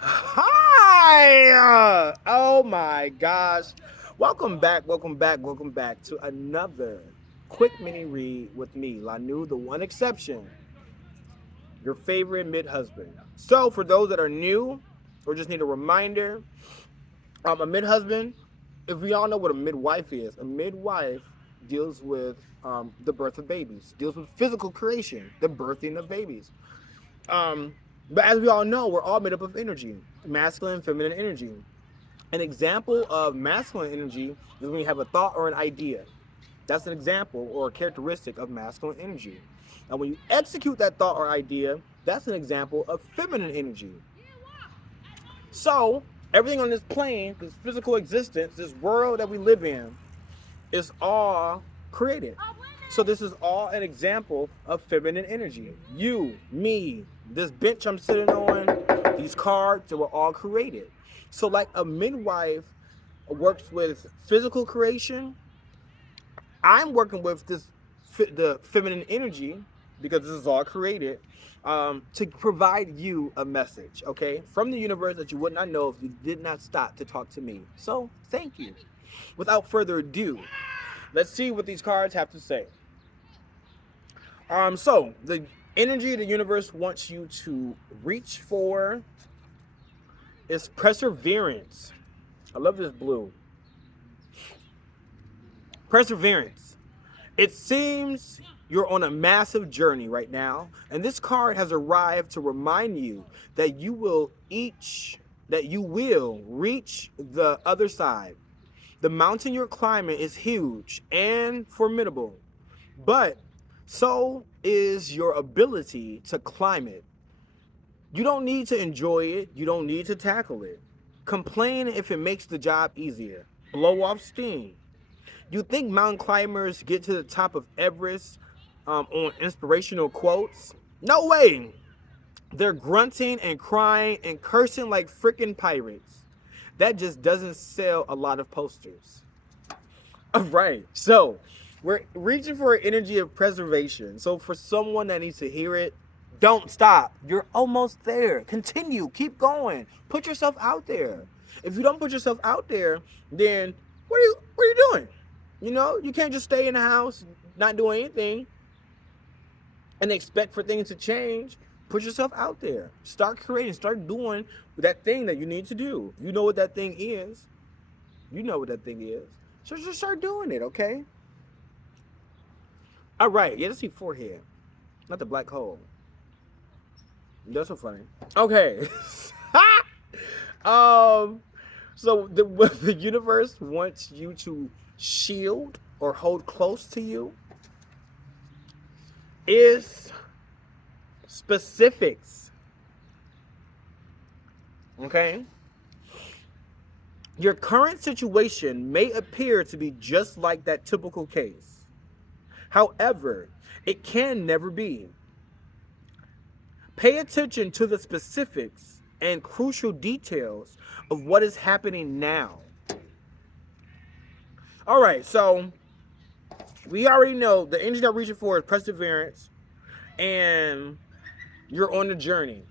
Hi! Oh my gosh. Welcome back to another quick mini read with me, Lonue, the one exception, your favorite mid-husband. So, for those that are new or just need a reminder, a mid-husband, if we all know what a midwife is, a midwife deals with the birth of babies, deals with physical creation, the birthing of babies. Um, but as we all know, we're all made up of energy, masculine, feminine energy. An example of masculine energy is when you have a thought or an idea. That's an example or a characteristic of masculine energy. And when you execute that thought or idea, that's an example of feminine energy. So, everything on this plane, this physical existence, this world that we live in, is all created. So, this is all an example of feminine energy. You, me, this bench I'm sitting on, these cards, they were all created. So, like a midwife works with physical creation, I'm working with the feminine energy because this is all created to provide you a message, okay, from the universe that you would not know if you did not stop to talk to me. So thank you. Without further ado, let's see what these cards have to say. So the energy the universe wants you to reach for is perseverance. I love this blue. Perseverance. It seems you're on a massive journey right now, and this card has arrived to remind you that you will reach the other side. The mountain you're climbing is huge and formidable, but so is your ability to climb it. You don't need to enjoy it, you don't need to tackle it. Complain if it makes the job easier. Blow off steam. You think mountain climbers get to the top of Everest on inspirational quotes? No way. They're grunting and crying and cursing like freaking pirates. That just doesn't sell a lot of posters. All right. So, we're reaching for an energy of preservation. So, for someone that needs to hear it, don't stop. You're almost there. Continue. Keep going. Put yourself out there. If you don't put yourself out there, then what are you doing? You know, you can't just stay in the house, not doing anything, and expect for things to change. Put yourself out there. Start creating. Start doing that thing that you need to do. You know what that thing is. You know what that thing is. So just start doing it, okay? All right. Yeah, let's see forehead, not the black hole. That's so funny. Okay. um. So what the universe wants you to shield or hold close to you is specifics. Okay? Your current situation may appear to be just like that typical case. However, it can never be. Pay attention to the specifics and crucial details of what is happening now. All right, so we already know the engine that we're reaching for is perseverance, and you're on the journey.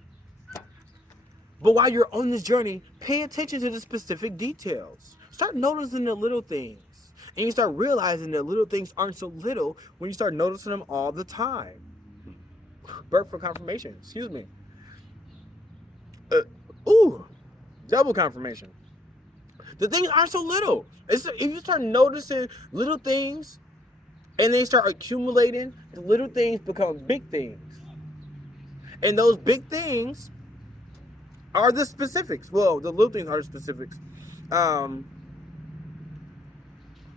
But while you're on this journey, pay attention to the specific details. Start noticing the little things. And you start realizing that little things aren't so little when you start noticing them all the time. Birth for confirmation. Excuse me. Uh, ooh, double confirmation. The things aren't so little. If you start noticing little things and they start accumulating, the little things become big things. And those big things are the specifics. Well, the little things are the specifics. Um,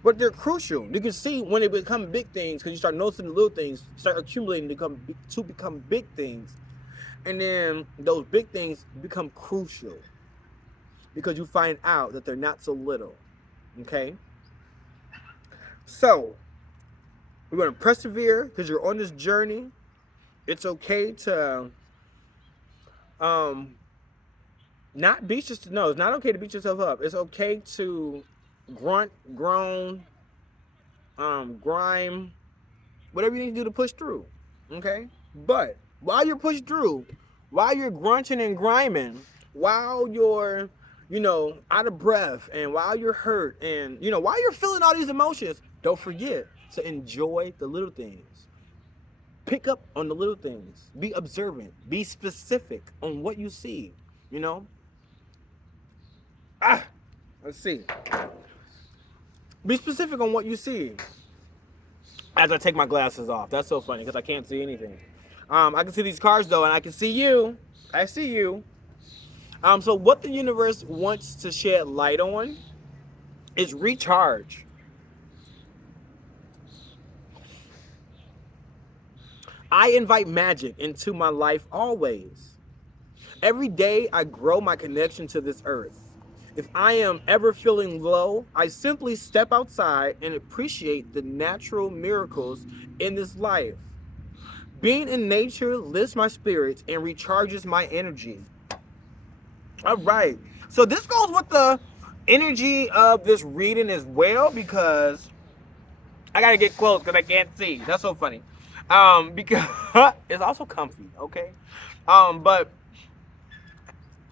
but they're crucial. You can see when they become big things because you start noticing the little things, start accumulating to become big things. And then those big things become crucial because you find out that they're not so little. Okay? So, we're going to persevere because you're on this journey. It's okay to not beat yourself. No, it's not okay to beat yourself up. It's okay to grunt, groan, grime, whatever you need to do to push through. Okay? But while you're pushing through, while you're grunting and griming, while you're, out of breath, and while you're hurt, and, while you're feeling all these emotions, don't forget to enjoy the little things. Pick up on the little things. Be observant. Be specific on what you see, you know? Ah, let's see. Be specific on what you see. As I take my glasses off. That's so funny because I can't see anything. I can see these cars though, and I can see you. I see you. So what the universe wants to shed light on is recharge. I invite magic into my life always. Every day I grow my connection to this earth. If I am ever feeling low, I simply step outside and appreciate the natural miracles in this life. Being in nature lifts my spirits and recharges my energy. All right. So this goes with the energy of this reading as well, because I gotta get close because I can't see. That's so funny. Because it's also comfy, okay? But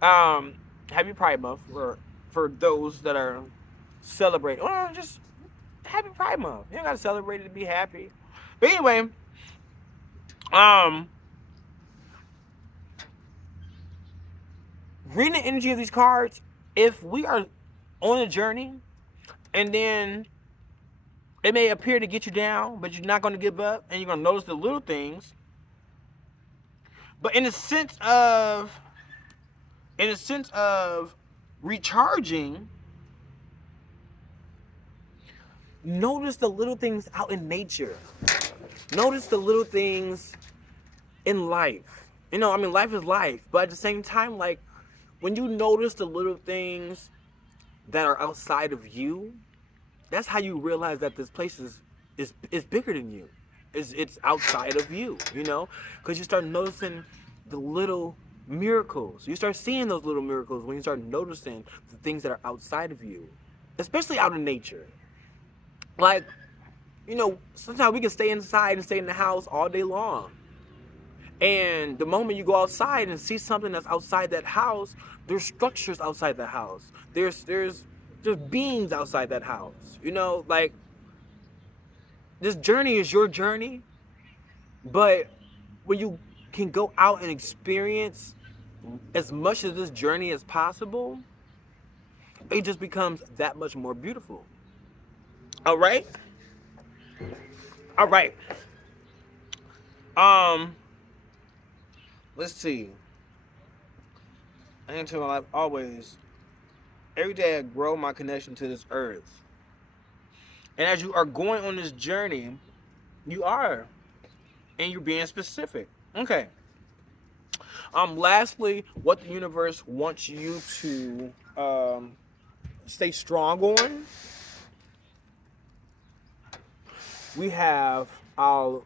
happy Pride Month for those that are celebrating. Well, just happy Pride Month. You don't gotta celebrate it to be happy. But anyway, reading the energy of these cards, if we are on a journey and then it may appear to get you down, but you're not going to give up, and you're going to notice the little things. But in a sense of recharging, notice the little things out in nature. Notice the little things in life. Life is life, but at the same time, like, when you notice the little things that are outside of you, that's how you realize that this place is bigger than you. It's outside of you, because you start noticing the little miracles. You start seeing those little miracles when you start noticing the things that are outside of you, especially out in nature. Like, sometimes we can stay inside and stay in the house all day long. And the moment you go outside and see something that's outside that house, there's structures outside the house. There's beings outside that house. Like, this journey is your journey, but when you can go out and experience as much of this journey as possible, it just becomes that much more beautiful. All right? All right. Let's see. I enter my life always. Every day I grow my connection to this earth. And as you are going on this journey, you are. And you're being specific. Okay. Lastly, what the universe wants you to stay strong on. We have our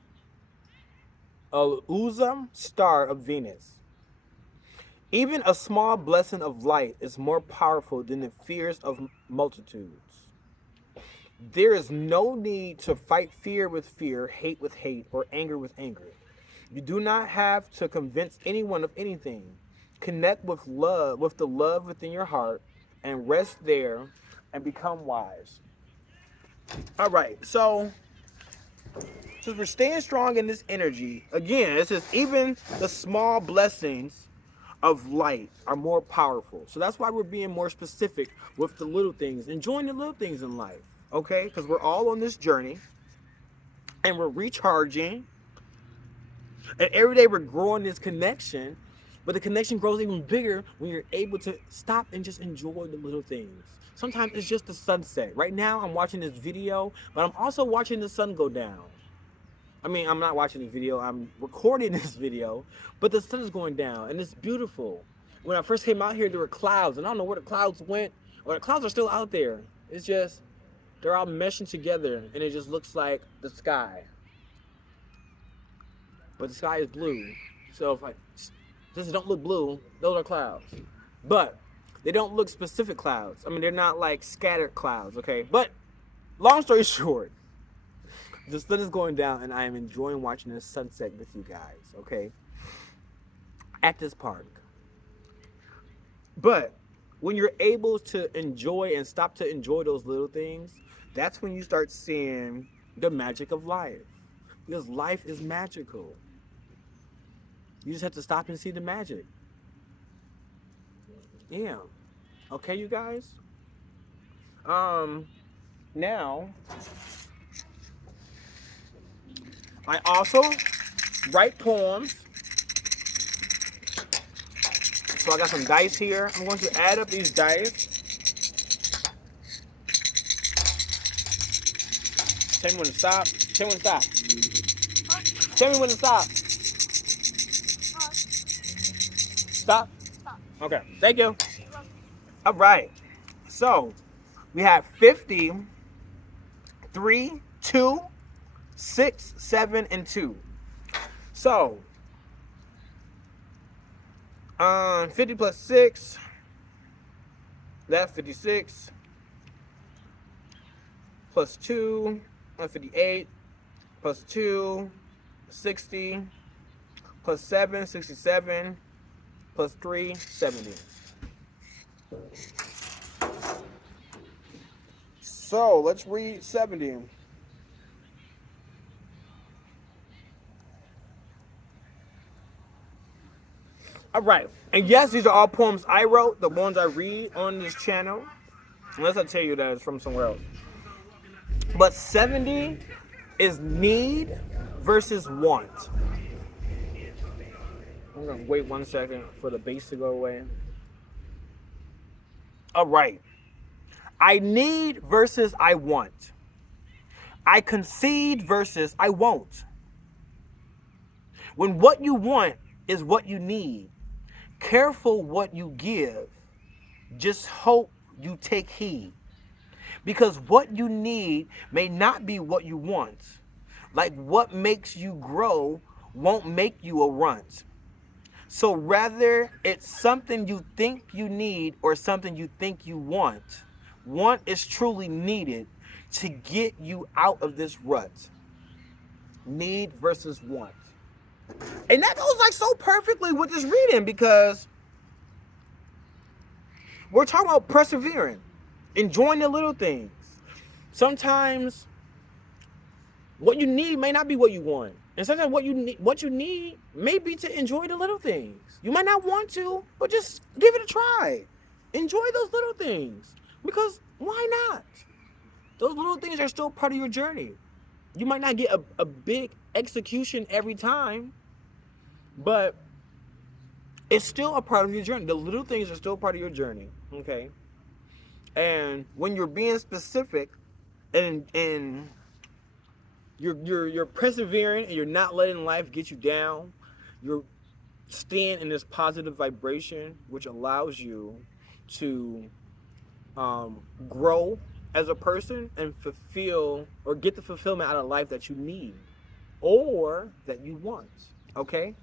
Uza star of Venus. Even a small blessing of light is more powerful than the fears of multitudes. There is no need to fight fear with fear, hate with hate, or anger with anger. You do not have to convince anyone of anything. Connect with love, with the love within your heart, and rest there and become wise. All right, so since we're staying strong in this energy, again, it says even the small blessings of light are more powerful. So that's why we're being more specific with the little things, enjoying the little things in life, okay? Because we're all on this journey and we're recharging. And every day we're growing this connection, but the connection grows even bigger when you're able to stop and just enjoy the little things. Sometimes it's just the sunset. Right now I'm watching this video, but I'm also watching the sun go down. I'm not watching the video, I'm recording this video, but the sun is going down and it's beautiful. When I first came out here, there were clouds, and I don't know where the clouds went, or the clouds are still out there. It's just, they're all meshing together and it just looks like the sky. But the sky is blue. So if this don't look blue, those are clouds. But they don't look specific clouds. They're not like scattered clouds, okay? But long story short, the sun is going down and I am enjoying watching the sunset with you guys, okay? At this park. But when you're able to enjoy and stop to enjoy those little things, that's when you start seeing the magic of life. Because life is magical. You just have to stop and see the magic. Yeah. Okay, you guys? Now I also write poems. So I got some dice here. I'm going to add up these dice. Tell me when to stop. Tell me when to stop. Tell me when to stop. Stop. Okay. Thank you. All right. So we have 50, 3, 2, 6, 7, and 2. So 50 plus 6, that's 56. Plus 2, that's 58. Plus 2, 60. Plus 7, 67. Plus 3, 70. So let's read 70. All right. And yes, these are all poems I wrote, the ones I read on this channel. Unless I tell you that it's from somewhere else. But 70 is need versus want. I'm going to wait 1 second for the bass to go away. All right. I need versus I want. I concede versus I won't. When what you want is what you need, careful what you give. Just hope you take heed. Because what you need may not be what you want. Like what makes you grow won't make you a runt. So rather it's something you think you need or something you think you want. Want is truly needed to get you out of this rut. Need versus want. And that goes like so perfectly with this reading because we're talking about persevering, enjoying the little things. Sometimes what you need may not be what you want. And sometimes what you need may be to enjoy the little things. You might not want to, but just give it a try. Enjoy those little things. Because why not? Those little things are still part of your journey. You might not get a big execution every time, but it's still a part of your journey. The little things are still part of your journey. Okay. And when you're being specific and you're persevering and you're not letting life get you down, you're staying in this positive vibration, which allows you to grow as a person and fulfill or get the fulfillment out of life that you need or that you want. Okay?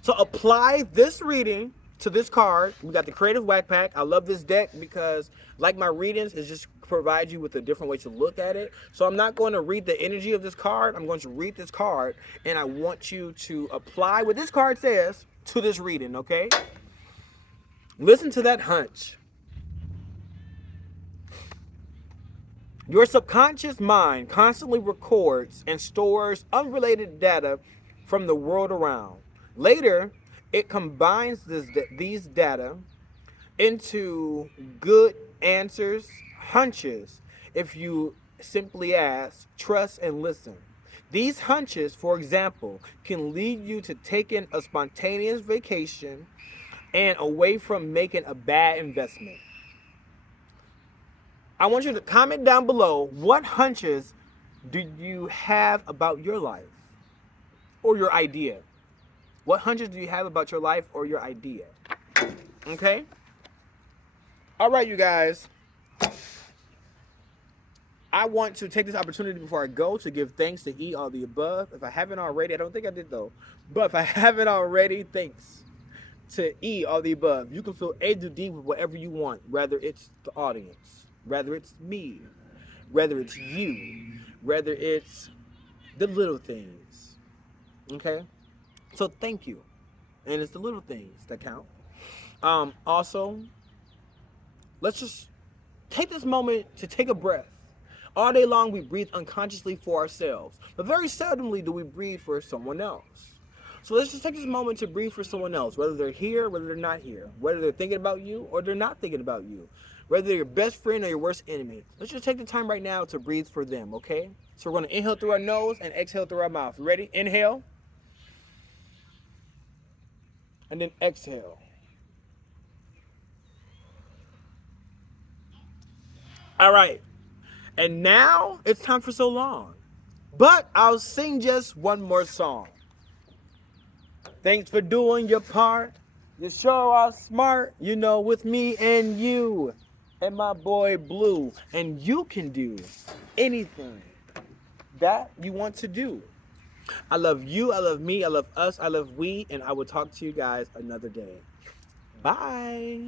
So apply this reading to this card. We got the Creative Whack Pack. I love this deck because, like my readings, it just provides you with a different way to look at it. So I'm not going to read the energy of this card. I'm going to read this card, and I want you to apply what this card says to this reading, okay? Listen to that hunch. Your subconscious mind constantly records and stores unrelated data from the world around. Later, it combines these data into good answers, hunches, if you simply ask, trust, and listen. These hunches, for example, can lead you to taking a spontaneous vacation and away from making a bad investment. I want you to comment down below, what hunches do you have about your life or your idea? What hunches do you have about your life or your idea? Okay? All right, you guys. I want to take this opportunity before I go to give thanks to E, all the above. If I haven't already, I don't think I did though. But if I haven't already, thanks to E, all the above. You can feel A to D with whatever you want, whether it's the audience, whether it's me, whether it's you, whether it's the little things. Okay? So thank you. And it's the little things that count. Also, let's just take this moment to take a breath. All day long, we breathe unconsciously for ourselves, but very seldomly do we breathe for someone else. So let's just take this moment to breathe for someone else, whether they're here, whether they're not here, whether they're thinking about you or they're not thinking about you, whether they're your best friend or your worst enemy. Let's just take the time right now to breathe for them, okay? So we're going to inhale through our nose and exhale through our mouth. Ready? Inhale. And then exhale. All right. And now it's time for so long. But I'll sing just one more song. Thanks for doing your part. You sure are smart, with me and you and my boy Blue. And you can do anything that you want to do. I love you, I love me, I love us, I love we, and I will talk to you guys another day. Bye.